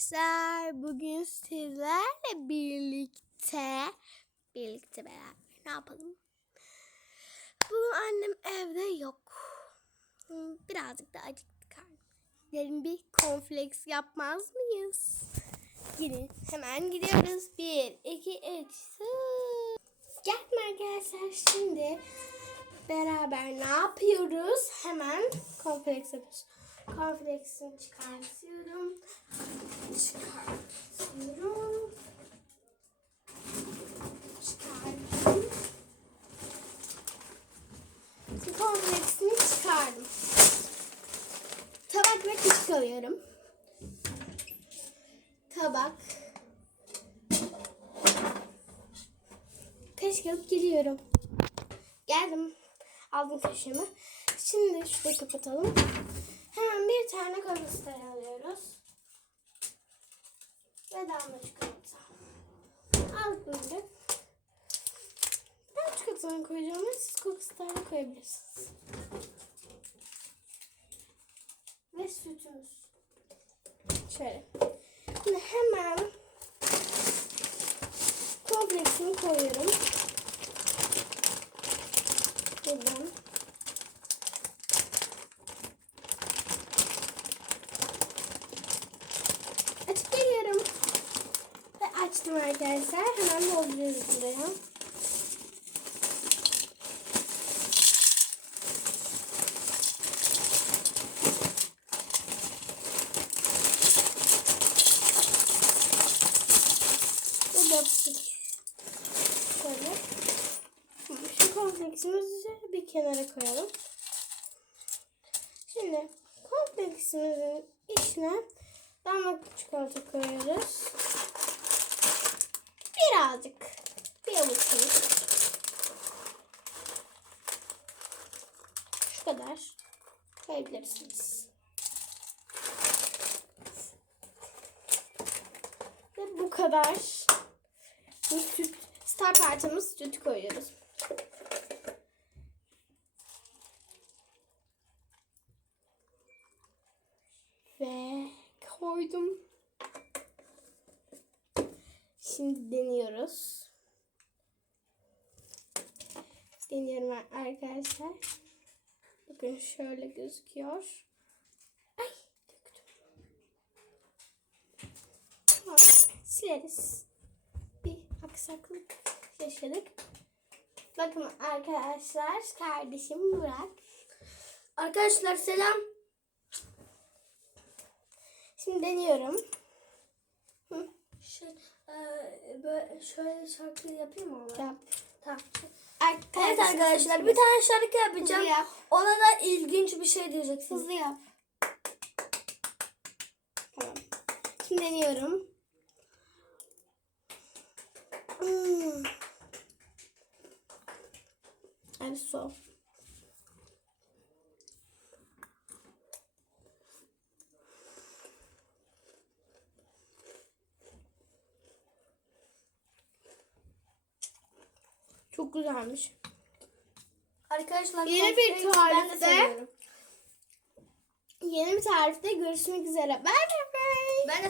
Arkadaşlar bugün sizlerle birlikte birlikte beraber ne yapalım? Bugün annem evde yok. Birazcık da acıktık karnım. Bir konfleks yapmaz mıyız? Gelin hemen gidiyoruz. Bir, iki, üç. Hı. Gelin arkadaşlar şimdi beraber ne yapıyoruz? Hemen konfleks yapıyoruz. Konfleksini çıkartıyorum. Çıkartıyorum. Çıkardım. Konfleksini çıkardım. Tabak ve kaşık alıyorum. Tabak. Kaşık alıp geliyorum. Geldim. Aldım kaşığımı. Şimdi şurayı kapatalım. Bir tane kavuslar alıyoruz. Ve damla çikolata. Aldık böyle. Ben çikolatanı koyacağım ve siz kokoslarını koyabilirsiniz. Ve sütümüz. Şöyle. Şimdi hemen kompleksini koyuyorum. Buradan. Açıp geliyorum. Ve açtım arkadaşlar. Hemen dolduruyoruz buraya. Ve döktük. Şöyle. Şu kompleksimizi bir kenara koyalım. Şimdi kompleksimizin içine damla çikolata koyuyoruz. Birazcık. Bir avuçluk. Şu kadar koyabilirsiniz. Ve bu kadar. Bu süt, star parçamız sütü koyuyoruz. Ve koydum. Şimdi deniyoruz. Deniyorum arkadaşlar. Bakın şöyle gözüküyor. Ay döktüm. Tamam sileriz. Bir aksaklık yaşadık. Bakın arkadaşlar kardeşim Burak. Arkadaşlar selam. Şimdi deniyorum. Şey, e, böyle şöyle şarkı yapayım mı? Yap. Tamam. Arkadaşlar, Evet arkadaşlar bir tane şarkı yapacağım. Yap. Ona da ilginç bir şey diyeceksiniz. Hızlı yap. Tamam. Şimdi deniyorum. Hmm. I'm so. Çok güzelmiş. Arkadaşlar yeni bir tarifte yeni bir tarifte görüşmek üzere. Bye bye. Ben de